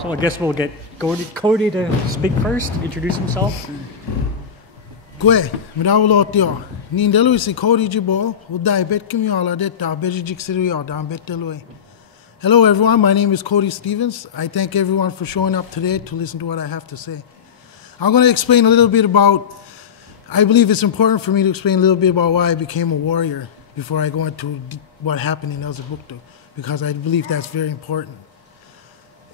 So I guess we'll get Coady to speak first, introduce himself. Gwe, midawulotio. Nindelu is Coady Jipol, who die bet kimiola det da bejixerio down betdelue. Hello everyone, my name is Coady Stevens. I thank everyone for showing up today to listen to what I have to say. I'm going to explain a little bit about, I believe it's important for me to explain a little bit about why I became a warrior before I go into what happened in Elzebukto, because I believe that's very important.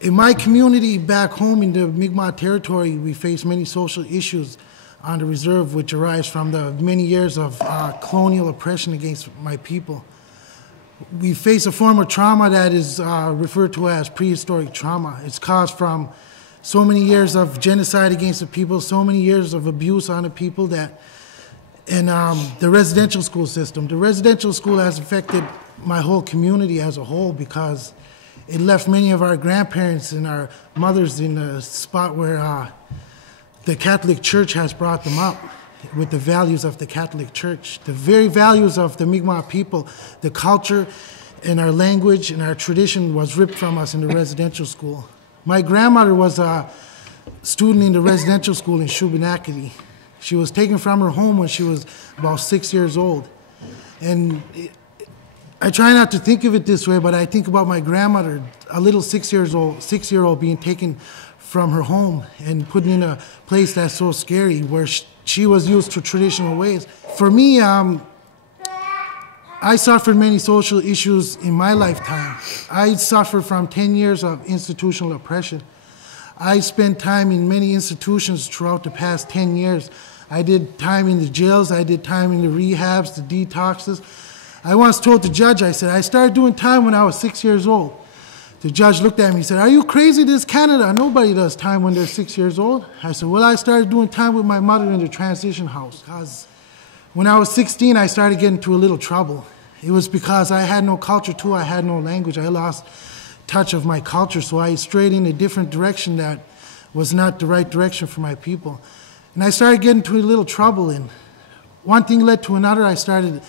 In my community back home in the Mi'kmaq territory, we face many social issues on the reserve which arise from the many years of colonial oppression against my people. We face a form of trauma that is referred to as prehistoric trauma. It's caused from so many years of genocide against the people, so many years of abuse on the people that, and the residential school system. The residential school has affected my whole community as a whole because it left many of our grandparents and our mothers in a spot where the Catholic Church has brought them up with the values of the Catholic Church. The very values of the Mi'kmaq people, the culture and our language and our tradition was ripped from us in the residential school. My grandmother was a student in the residential school in Shubenacadie. She was taken from her home when she was about 6 years old. And I try not to think of it this way, but I think about my grandmother, a little six-year-old being taken from her home and put in a place that's so scary where she was used to traditional ways. For me, I suffered many social issues in my lifetime. I suffered from 10 years of institutional oppression. I spent time in many institutions throughout the past 10 years. I did time in the jails, I did time in the rehabs, the detoxes. I once told the judge, I said, I started doing time when I was 6 years old. The judge looked at me and said, are you crazy? This is Canada. Nobody does time when they're 6 years old. I said, well, I started doing time with my mother in the transition house. Because when I was 16, I started getting into a little trouble. It was because I had no culture too. I had no language. I lost touch of my culture. So I strayed in a different direction that was not the right direction for my people. And I started getting into a little trouble. And one thing led to another. I started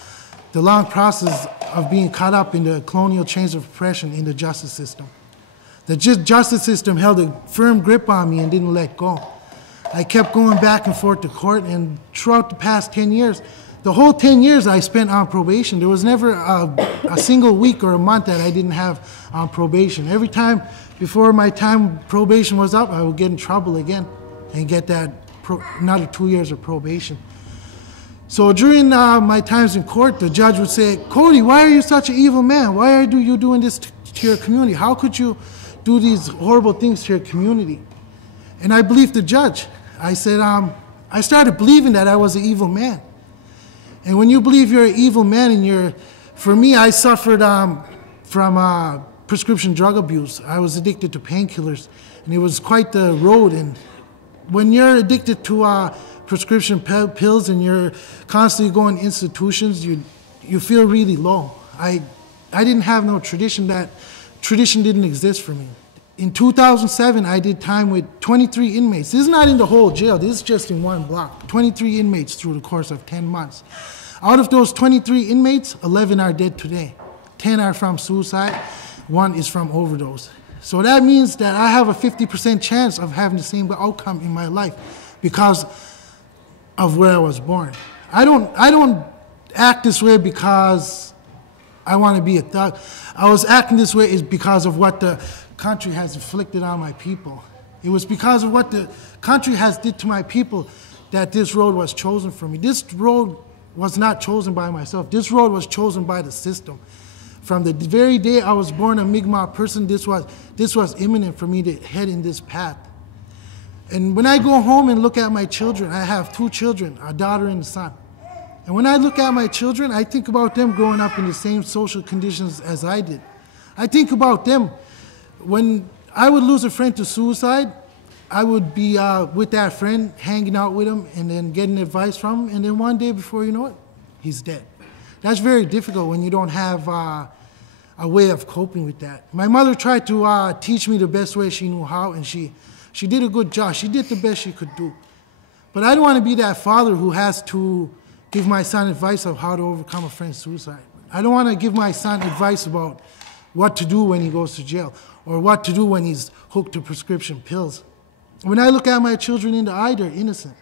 the long process of being caught up in the colonial chains of oppression in the justice system. The justice system held a firm grip on me and didn't let go. I kept going back and forth to court, and throughout the past 10 years, the whole 10 years I spent on probation. There was never a single week or a month that I didn't have on probation. Every time before my time probation was up, I would get in trouble again and get that another 2 years of probation. So during my times in court, the judge would say, Coady, why are you such an evil man? Why are you doing this to your community? How could you do these horrible things to your community? And I believed the judge. I said, I started believing that I was an evil man. And when you believe you're an evil man, and for me, I suffered from prescription drug abuse. I was addicted to painkillers, and it was quite the road. And when you're addicted to prescription pills and you're constantly going to institutions, you feel really low. I didn't have no tradition. That tradition didn't exist for me. In 2007, I did time with 23 inmates. This is not in the whole jail. This is just in one block. 23 inmates through the course of 10 months. Out of those 23 inmates, 11 are dead today. 10 are from suicide. 1 is from overdose. So that means that I have a 50% chance of having the same outcome in my life because of where I was born. I don't act this way because I want to be a thug. I was acting this way is because of what the country has inflicted on my people. It was because of what the country has did to my people that this road was chosen for me. This road was not chosen by myself. This road was chosen by the system. From the very day I was born a Mi'kmaq person, this was imminent for me to head in this path. And when I go home and look at my children, I have 2 children, a daughter and a son. And when I look at my children, I think about them growing up in the same social conditions as I did. I think about them. When I would lose a friend to suicide, I would be with that friend, hanging out with him, and then getting advice from him. And then one day, before you know it, he's dead. That's very difficult when you don't have a way of coping with that. My mother tried to teach me the best way she knew how, and she did a good job. She did the best she could do. But I don't want to be that father who has to give my son advice of how to overcome a friend's suicide. I don't want to give my son advice about what to do when he goes to jail, or what to do when he's hooked to prescription pills. When I look at my children in the eye, they're innocent.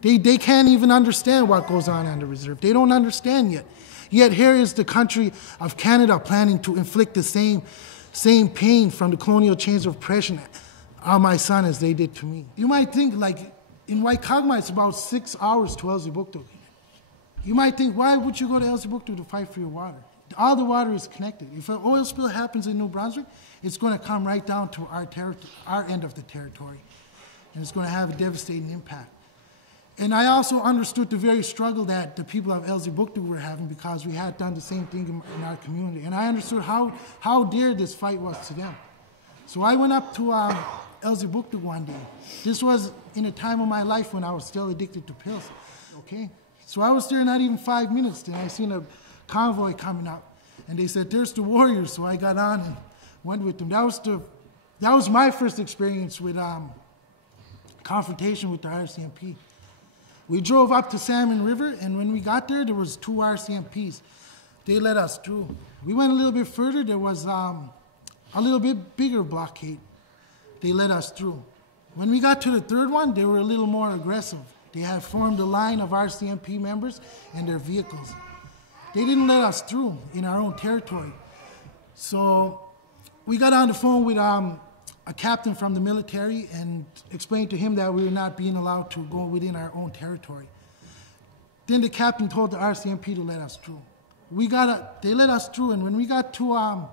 They can't even understand what goes on the reserve. They don't understand yet. Yet here is the country of Canada planning to inflict the same pain from the colonial chains of oppression on my son as they did to me. You might think, like, in Waikagma, it's about 6 hours to Elsipogtog. You might think, why would you go to Elsipogtog to fight for your water? All the water is connected. If an oil spill happens in New Brunswick, it's going to come right down to our end of the territory, and it's going to have a devastating impact. And I also understood the very struggle that the people of Elsipogtog were having, because we had done the same thing in our community. And I understood how dear this fight was to them. So I went up to Elsipogtog one day. This was in a time of my life when I was still addicted to pills. Okay, so I was there not even 5 minutes, then I seen a convoy coming up, and they said, "There's the warriors." So I got on and went with them. That was my first experience with confrontation with the RCMP. We drove up to Salmon River, and when we got there, there was 2 RCMPs. They let us through. We went a little bit further. There was a little bit bigger blockade. They let us through. When we got to the 3rd one, they were a little more aggressive. They had formed a line of RCMP members and their vehicles. They didn't let us through in our own territory. So we got on the phone with a captain from the military and explained to him that we were not being allowed to go within our own territory. Then the captain told the RCMP to let us through. They let us through, and when we got to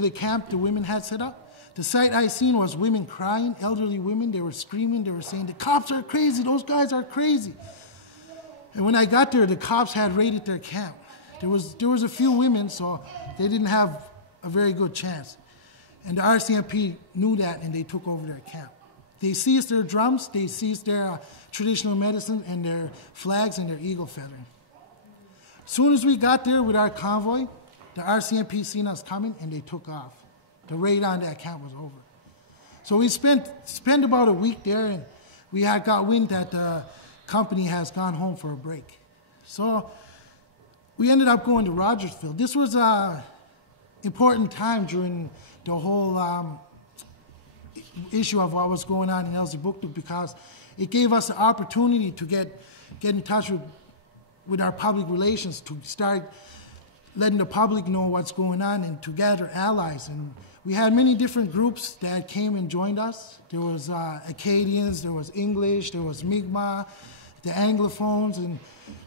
the camp the women had set up, the sight I seen was women crying, elderly women. They were screaming. They were saying, "The cops are crazy. Those guys are crazy." And when I got there, the cops had raided their camp. There was a few women, so they didn't have a very good chance. And the RCMP knew that, and they took over their camp. They seized their drums, they seized their traditional medicine and their flags and their eagle feather. As soon as we got there with our convoy, the RCMP seen us coming, and they took off. The raid on that camp was over. So we spent about a week there, and we had got wind that the company has gone home for a break. So we ended up going to Rogersville. This was an important time during the whole issue of what was going on in Elsipogtog, because it gave us the opportunity to get in touch with our public relations, to start letting the public know what's going on and to gather allies. And we had many different groups that came and joined us. There was Acadians, there was English, there was Mi'kmaq, the Anglophones, and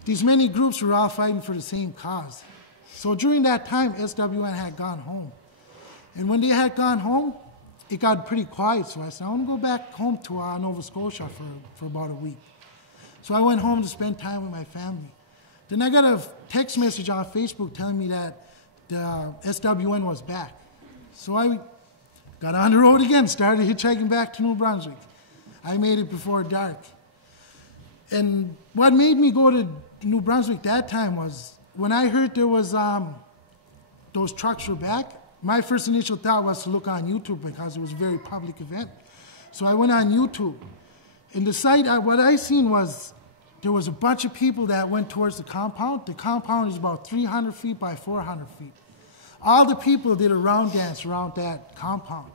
these many groups were all fighting for the same cause. So during that time, SWN had gone home. And when they had gone home, it got pretty quiet. So I said, I want to go back home to Nova Scotia for about a week. So I went home to spend time with my family. Then I got a text message on Facebook telling me that the SWN was back. So I got on the road again, started hitchhiking back to New Brunswick. I made it before dark. And what made me go to New Brunswick that time was when I heard there was those trucks were back, my first initial thought was to look on YouTube because it was a very public event. So I went on YouTube. And the site, what I seen was there was a bunch of people that went towards the compound. The compound is about 300 feet by 400 feet. All the people did a round dance around that compound.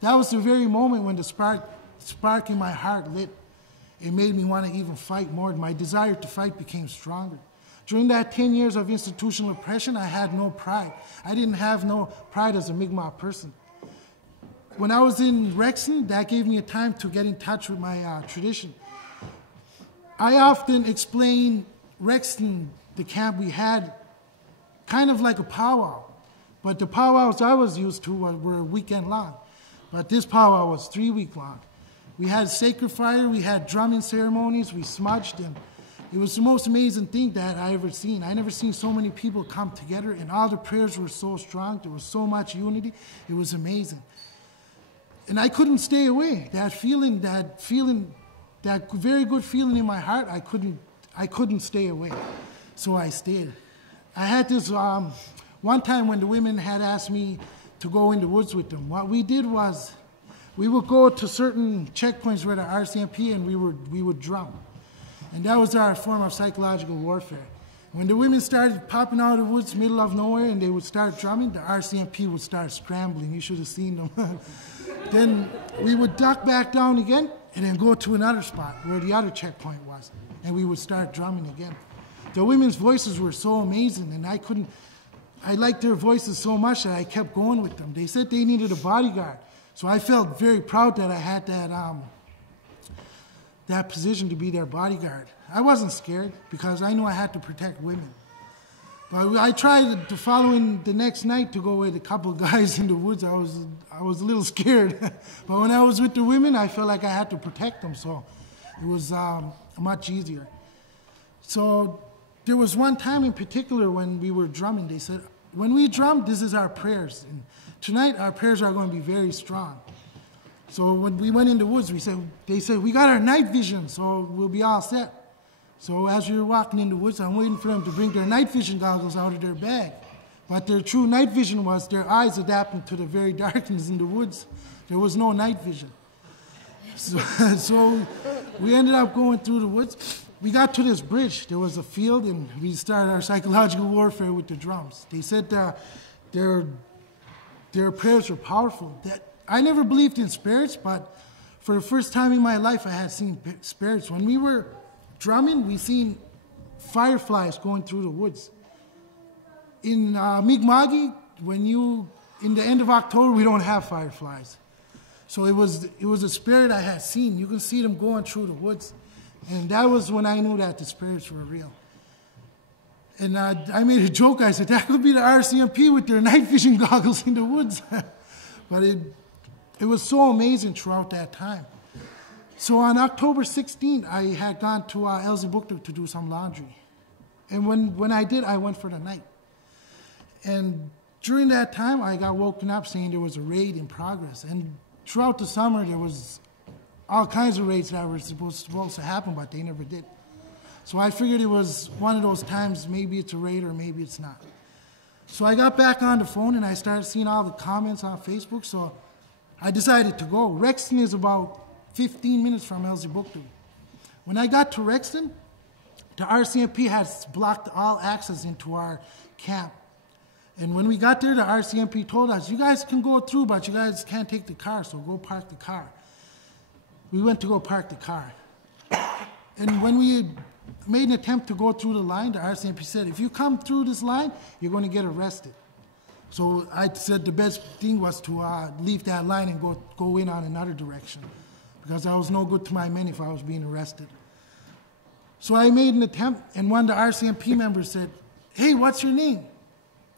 That was the very moment when the spark in my heart lit. It made me want to even fight more. My desire to fight became stronger. During that 10 years of institutional oppression, I had no pride. I didn't have no pride as a Mi'kmaq person. When I was in Rexton, that gave me a time to get in touch with my tradition. I often explain Rexton, the camp we had, kind of like a powwow. But the powwows I was used to were a weekend long. But this powwow was 3 weeks long. We had sacred fire, we had drumming ceremonies, we smudged, and it was the most amazing thing that I ever seen. I never seen so many people come together, and all the prayers were so strong. There was so much unity. It was amazing. And I couldn't stay away. That very good feeling in my heart, I couldn't stay away. So I stayed. I had this one time when the women had asked me to go in the woods with them. What we did was we would go to certain checkpoints where the RCMP, and we would drum. And that was our form of psychological warfare. When the women started popping out of the woods, middle of nowhere, and they would start drumming, the RCMP would start scrambling. You should have seen them. Then we would duck back down again and then go to another spot where the other checkpoint was, and we would start drumming again. The women's voices were so amazing, and I liked their voices so much that I kept going with them. They said they needed a bodyguard, so I felt very proud that I had that position to be their bodyguard. I wasn't scared because I knew I had to protect women. But I tried the following, the next night, to go with a couple of guys in the woods. I was a little scared. But when I was with the women, I felt like I had to protect them, so it was much easier. So there was one time in particular when we were drumming. They said, when we drum, this is our prayers. And tonight, our prayers are going to be very strong. So when we went in the woods, they said, we got our night vision, so we'll be all set. So as we were walking in the woods, I'm waiting for them to bring their night vision goggles out of their bag. But their true night vision was their eyes adapting to the very darkness in the woods. There was no night vision. So we ended up going through the woods. We got to this bridge. There was a field, and we started our psychological warfare with the drums. They said their prayers were powerful. I never believed in spirits, but for the first time in my life, I had seen spirits. When we were drumming, we seen fireflies going through the woods. In Mi'kma'ki, in the end of October, we don't have fireflies. So it was a spirit I had seen. You can see them going through the woods. And that was when I knew that the spirits were real. And I made a joke. I said, that could be the RCMP with their night vision goggles in the woods. But it was so amazing throughout that time. So on October 16th, I had gone to Elzebuktuk to do some laundry. And when I did, I went for the night. And during that time, I got woken up saying there was a raid in progress. And throughout the summer, there was all kinds of raids that were supposed to happen, but they never did. So I figured it was one of those times, maybe it's a raid or maybe it's not. So I got back on the phone and I started seeing all the comments on Facebook, so I decided to go. Rexton is about 15 minutes from Elzebuktuk. When I got to Rexton, the RCMP had blocked all access into our camp. And when we got there, the RCMP told us, you guys can go through, but you guys can't take the car, so go park the car. We went to go park the car. And when we made an attempt to go through the line, the RCMP said, if you come through this line, you're going to get arrested. So I said the best thing was to leave that line and go in on another direction, because I was no good to my men if I was being arrested. So I made an attempt, and one of the RCMP members said, hey, what's your name?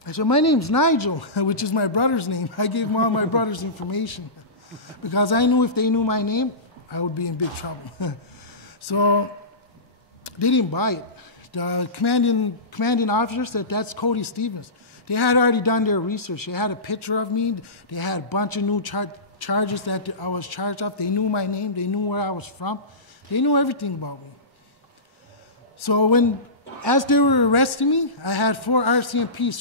I said, my name's Nigel, which is my brother's name. I gave him all my brother's information, because I knew if they knew my name, I would be in big trouble. So they didn't buy it. The commanding officer said, that's Coady Stevens. They had already done their research. They had a picture of me. They had a bunch of new charges that I was charged of. They knew my name. They knew where I was from. They knew everything about me. So as they were arresting me, I had 4 RCMP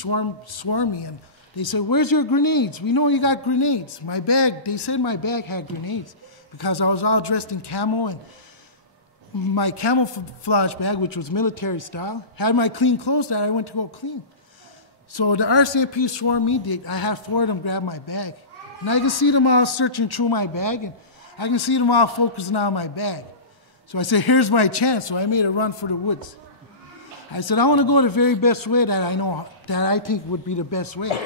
swarm me, and they said, where's your grenades? We know you got grenades. My bag, they said my bag had grenades because I was all dressed in camo, and my camouflage bag, which was military style, had my clean clothes that I went to go clean. So the RCMP swarmed me. I had 4 of them grab my bag. And I can see them all searching through my bag, and I can see them all focusing on my bag. So I said, here's my chance. So I made a run for the woods. I said, I want to go the very best way that I know, that I think would be the best way.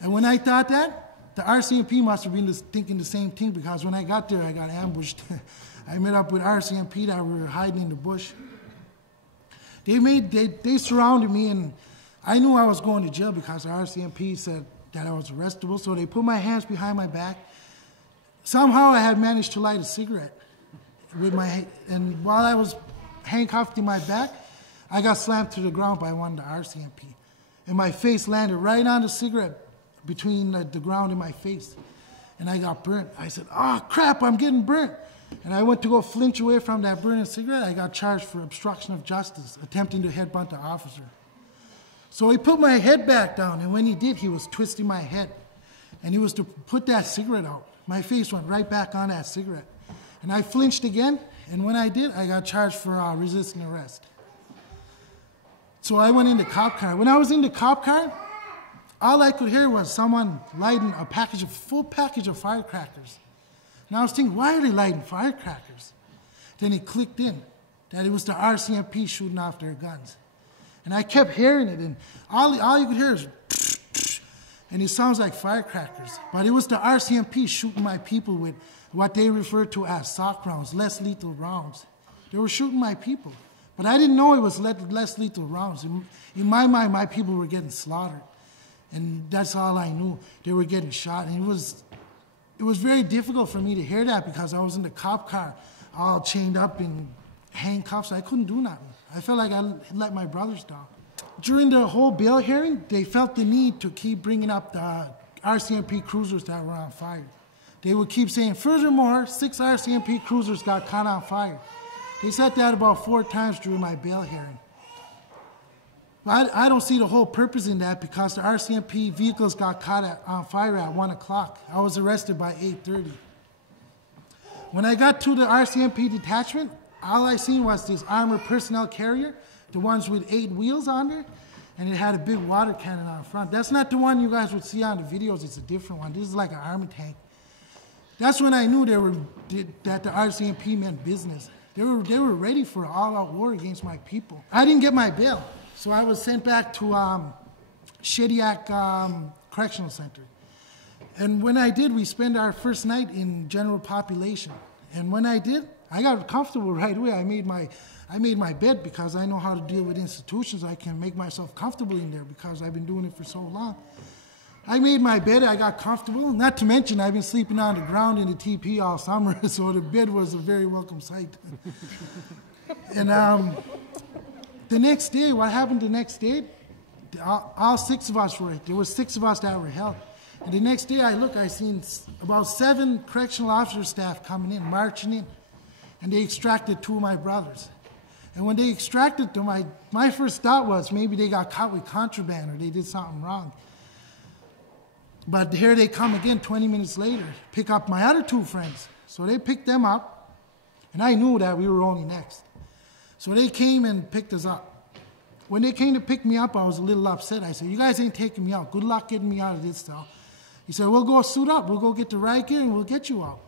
And when I thought that, the RCMP must have been thinking the same thing, because when I got there, I got ambushed. I met up with RCMP that were hiding in the bush. They surrounded me, and I knew I was going to jail because the RCMP said that I was arrestable, so they put my hands behind my back. Somehow I had managed to light a cigarette and while I was handcuffed in my back, I got slammed to the ground by one of the RCMP. And my face landed right on the cigarette between the ground and my face. And I got burnt. I said, oh crap, I'm getting burnt. And I went to go flinch away from that burning cigarette. I got charged for obstruction of justice, attempting to headbutt the officer. So he put my head back down, and when he did, he was twisting my head. And he was to put that cigarette out. My face went right back on that cigarette. And I flinched again, and when I did, I got charged for resisting arrest. So I went in the cop car. When I was in the cop car, all I could hear was someone lighting a full package of firecrackers. And I was thinking, why are they lighting firecrackers? Then it clicked in that it was the RCMP shooting off their guns. And I kept hearing it, and all you could hear is, and it sounds like firecrackers. But it was the RCMP shooting my people with what they refer to as sock rounds, less lethal rounds. They were shooting my people. But I didn't know it was less lethal rounds. In my mind, my people were getting slaughtered. And that's all I knew. They were getting shot. And it was very difficult for me to hear that because I was in the cop car, all chained up in handcuffs. I couldn't do nothing. I felt like I let my brothers down. During the whole bail hearing, they felt the need to keep bringing up the RCMP cruisers that were on fire. They would keep saying, furthermore, 6 RCMP cruisers got caught on fire. They said that about 4 times during my bail hearing. But I don't see the whole purpose in that because the RCMP vehicles got caught on fire at 1 o'clock. I was arrested by 8:30. When I got to the RCMP detachment, all I seen was this armored personnel carrier, the ones with 8 wheels on there, and it had a big water cannon on front. That's not the one you guys would see on the videos. It's a different one. This is like an army tank. That's when I knew that the RCMP meant business. They were ready for an all-out war against my people. I didn't get my bail, so I was sent back to Shediac Correctional Center. And when I did, we spent our first night in general population. And when I did, I got comfortable right away. I made my bed because I know how to deal with institutions. I can make myself comfortable in there because I've been doing it for so long. I made my bed, I got comfortable. Not to mention, I've been sleeping on the ground in the TP all summer, so the bed was a very welcome sight. And the next day, what happened the next day, all 6 of us there were 6 of us that were held. And the next day I seen about 7 correctional officer staff coming in, marching in. And they extracted 2 of my brothers. And when they extracted them, my first thought was maybe they got caught with contraband or they did something wrong. But here they come again 20 minutes later, pick up my other 2 friends. So they picked them up, and I knew that we were only next. So they came and picked us up. When they came to pick me up, I was a little upset. I said, you guys ain't taking me out. Good luck getting me out of this cell. He said, we'll go suit up. We'll go get the riot gear, and we'll get you out.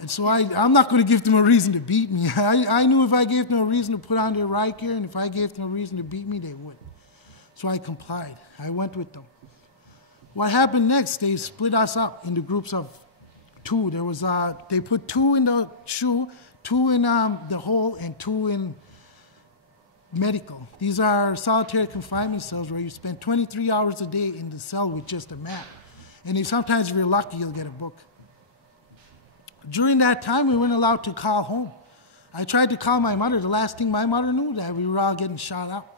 And so I'm not going to give them a reason to beat me. I knew if I gave them a reason to put on their riot gear, and if I gave them a reason to beat me, they would. So I complied. I went with them. What happened next, they split us up into groups of 2. They put 2 in the shoe, 2 in the hole, and 2 in medical. These are solitary confinement cells where you spend 23 hours a day in the cell with just a mat. And sometimes if you're lucky, you'll get a book. During that time, we weren't allowed to call home. I tried to call my mother. The last thing my mother knew, that we were all getting shot up.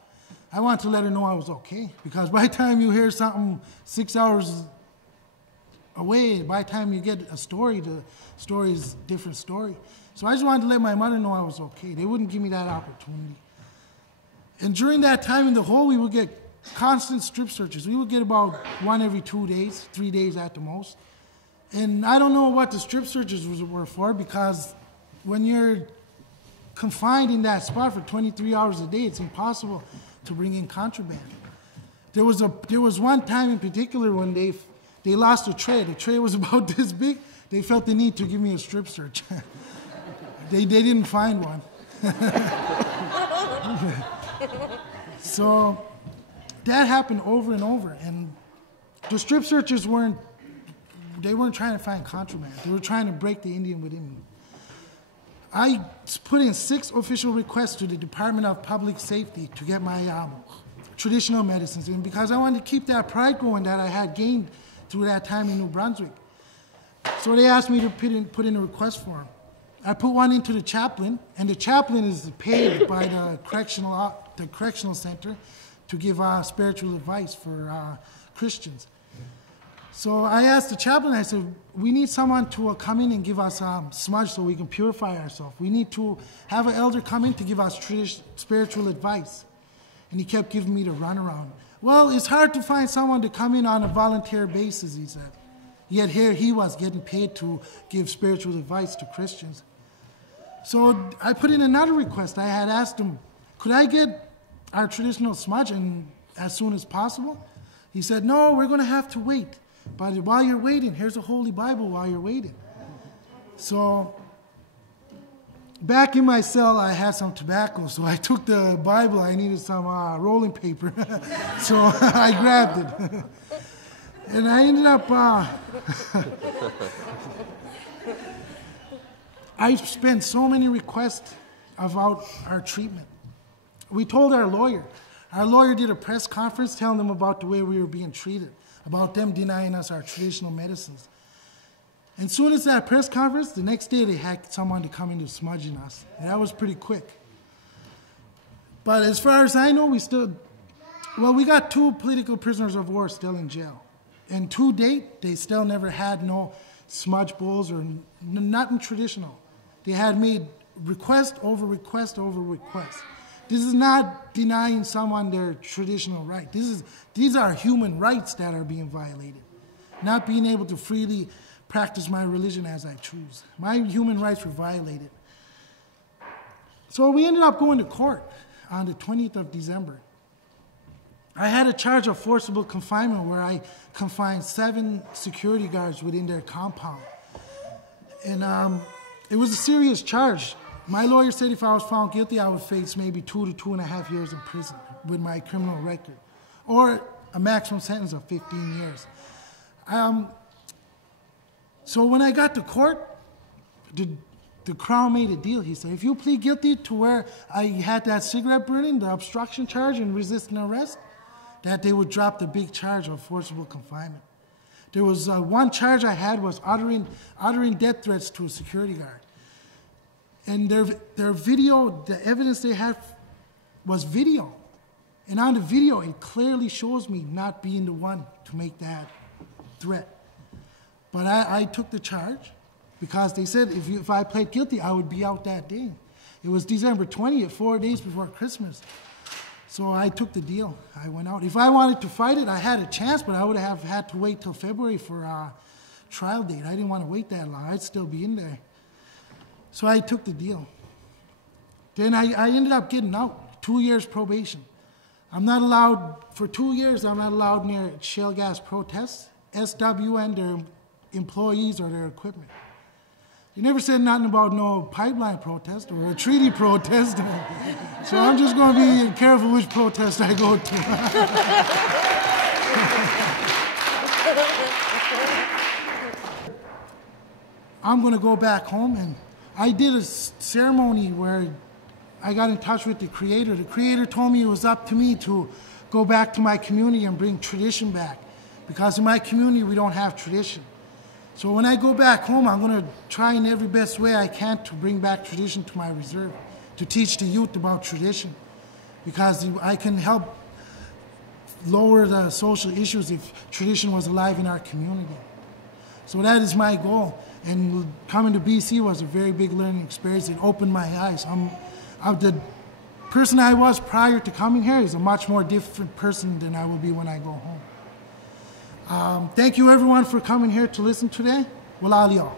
I wanted to let her know I was okay, because by the time you hear something 6 hours away, by the time you get a story, the story is a different story. So I just wanted to let my mother know I was okay. They wouldn't give me that opportunity. And during that time in the hole, we would get constant strip searches. We would get about 1 every 2 days, 3 days at the most. And I don't know what the strip searches were for, because when you're confined in that spot for 23 hours a day, it's impossible to bring in contraband. There was one time in particular when they lost a tray. The tray was about this big. They felt the need to give me a strip search. They didn't find one. So that happened over and over. And the strip searchers weren't trying to find contraband. They were trying to break the Indian within me. I put in 6 official requests to the Department of Public Safety to get my traditional medicines in, because I wanted to keep that pride going that I had gained through that time in New Brunswick. So they asked me to put in a request for them. I put one into the chaplain, and the chaplain is paid by the correctional center to give spiritual advice for Christians. So I asked the chaplain, I said, we need someone to come in and give us smudge so we can purify ourselves. We need to have an elder come in to give us spiritual advice. And he kept giving me the runaround. Well, it's hard to find someone to come in on a volunteer basis, he said. Yet here he was getting paid to give spiritual advice to Christians. So I put in another request. I had asked him, could I get our traditional smudge and as soon as possible? He said, no, we're going to have to wait. But while you're waiting, here's a Holy Bible while you're waiting. So back in my cell, I had some tobacco, so I took the Bible. I needed some rolling paper, so I grabbed it. And I ended up, I spent so many requests about our treatment. We told our lawyer. Our lawyer did a press conference telling them about the way we were being treated, about them denying us our traditional medicines. And as soon as that press conference, the next day they had someone to come into smudging us. And that was pretty quick. But as far as I know, we got 2 political prisoners of war still in jail. And to date, they still never had no smudge bowls or nothing traditional. They had made request over request over request. This is not denying someone their traditional right. These are human rights that are being violated. Not being able to freely practice my religion as I choose. My human rights were violated. So we ended up going to court on the 20th of December. I had a charge of forcible confinement where I confined 7 security guards within their compound. And it was a serious charge. My lawyer said if I was found guilty, I would face maybe 2 to 2.5 years in prison with my criminal record, or a maximum sentence of 15 years. So when I got to court, the Crown made a deal. He said, if you plead guilty to where I had that cigarette burning, the obstruction charge and resisting arrest, that they would drop the big charge of forcible confinement. There was one charge I had was uttering death threats to a security guard. And their video, the evidence they had was video. And on the video, it clearly shows me not being the one to make that threat. But I took the charge because they said if I pled guilty, I would be out that day. It was December 20th, 4 days before Christmas. So I took the deal. I went out. If I wanted to fight it, I had a chance, but I would have had to wait till February for a trial date. I didn't want to wait that long. I'd still be in there. So I took the deal. Then I ended up getting out, 2 years probation. I'm not allowed, for 2 years, I'm not allowed near shale gas protests, SWN, their employees or their equipment. They never said nothing about no pipeline protest or a treaty protest. So I'm just going to be careful which protest I go to. I'm going to go back home, and I did a ceremony where I got in touch with the Creator. The Creator told me it was up to me to go back to my community and bring tradition back, because in my community we don't have tradition. So when I go back home, I'm going to try in every best way I can to bring back tradition to my reserve, to teach the youth about tradition, because I can help lower the social issues if tradition was alive in our community. So that is my goal. And coming to BC was a very big learning experience. It opened my eyes. The person I was prior to coming here is a much more different person than I will be when I go home. Thank you everyone for coming here to listen today. Walal y'all.